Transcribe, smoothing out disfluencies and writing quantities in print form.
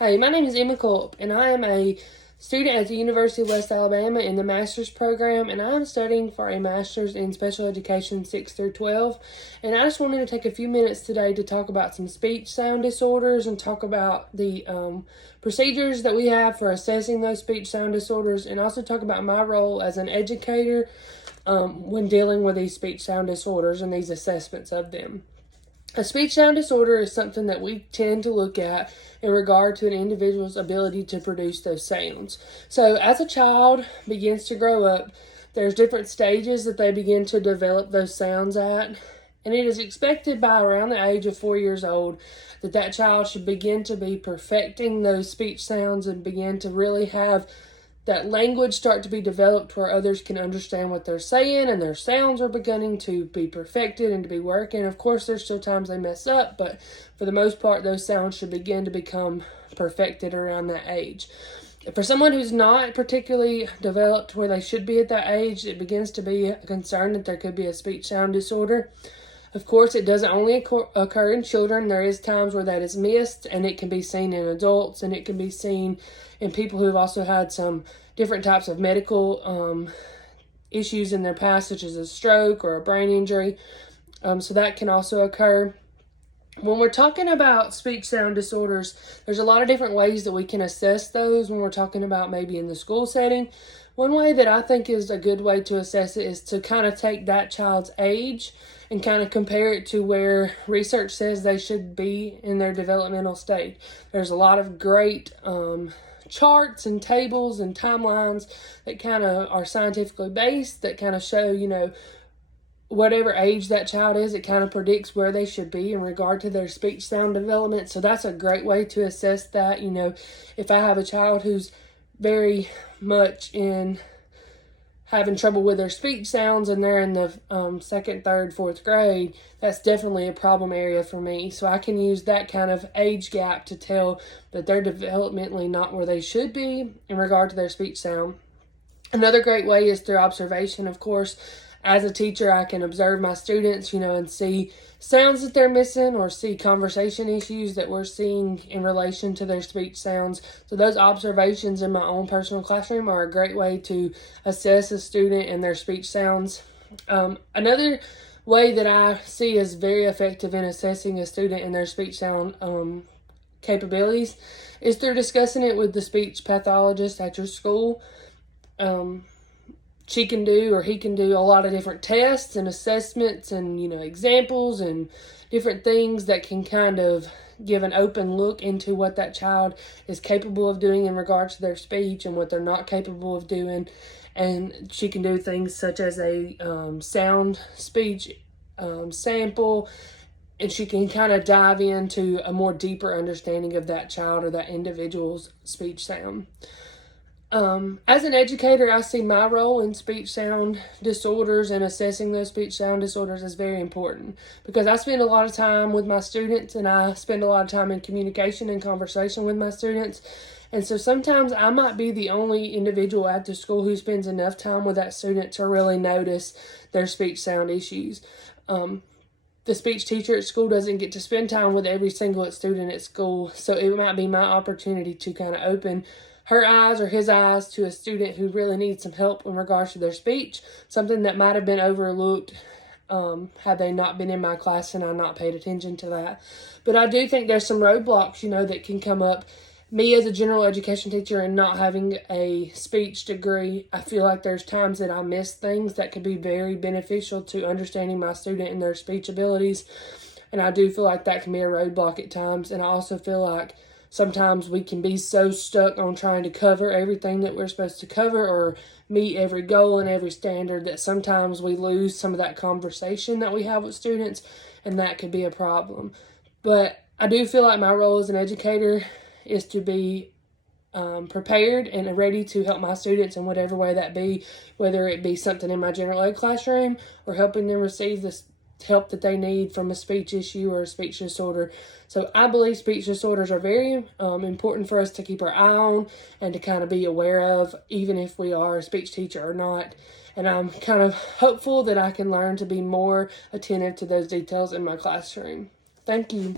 Hi, my name is Emma Culp, and I am a student at the University of West Alabama in the master's program, and I'm studying for a master's in special education 6 through 12. And I just wanted to take a few minutes today to talk about some speech sound disorders and talk about the procedures that we have for assessing those speech sound disorders, and also talk about my role as an educator when dealing with these speech sound disorders and these assessments of them. A speech sound disorder is something that we tend to look at in regard to an individual's ability to produce those sounds. So as a child begins to grow up, there's different stages that they begin to develop those sounds at. And it is expected by around the age of 4 years old that that child should begin to be perfecting those speech sounds and begin to really have that language start to be developed where others can understand what they're saying and their sounds are beginning to be perfected and to be working. Of course, there's still times they mess up, but for the most part, those sounds should begin to become perfected around that age. For someone who's not particularly developed where they should be at that age, it begins to be a concern that there could be a speech sound disorder. Of course, it doesn't only occur in children. There is times where that is missed, and it can be seen in adults, and it can be seen in people who have also had some different types of medical issues in their past, such as a stroke or a brain injury. So that can also occur. When we're talking about speech sound disorders, there's a lot of different ways that we can assess those when we're talking about maybe in the school setting. One way that I think is a good way to assess it is to kind of take that child's age and kind of compare it to where research says they should be in their developmental state. There's a lot of great charts and tables and timelines that kind of are scientifically based that kind of show, whatever age that child is, it kind of predicts where they should be in regard to their speech sound development. So that's a great way to assess that. If I have a child who's very much in having trouble with their speech sounds and they're in the second, third, fourth grade, that's definitely a problem area for me. So I can use that kind of age gap to tell that they're developmentally not where they should be in regard to their speech sound. Another great way is through observation, of course. As a teacher, I can observe my students, and see sounds that they're missing or see conversation issues that we're seeing in relation to their speech sounds. So those observations in my own personal classroom are a great way to assess a student and their speech sounds. Another way that I see is very effective in assessing a student and their speech sound capabilities is through discussing it with the speech pathologist at your school. She can do or he can do a lot of different tests and assessments and, examples and different things that can kind of give an open look into what that child is capable of doing in regards to their speech and what they're not capable of doing. And she can do things such as a sound speech sample, and she can kind of dive into a more deeper understanding of that child or that individual's speech sound. As an educator, I see my role in speech sound disorders and assessing those speech sound disorders as very important because I spend a lot of time with my students and I spend a lot of time in communication and conversation with my students. And so sometimes I might be the only individual at the school who spends enough time with that student to really notice their speech sound issues. The speech teacher at school doesn't get to spend time with every single student at school, so it might be my opportunity to kind of open her eyes or his eyes to a student who really needs some help in regards to their speech, something that might have been overlooked had they not been in my class and I not paid attention to that. But I do think there's some roadblocks, that can come up. Me as a general education teacher and not having a speech degree, I feel like there's times that I miss things that could be very beneficial to understanding my student and their speech abilities. And I do feel like that can be a roadblock at times. And I also feel like sometimes we can be so stuck on trying to cover everything that we're supposed to cover or meet every goal and every standard that sometimes we lose some of that conversation that we have with students, and that could be a problem. But I do feel like my role as an educator is to be prepared and ready to help my students in whatever way that be, whether it be something in my general ed classroom or helping them receive this help that they need from a speech issue or a speech disorder. So I believe speech disorders are very important for us to keep our eye on and to kind of be aware of, even if we are a speech teacher or not. And I'm kind of hopeful that I can learn to be more attentive to those details in my classroom. Thank you.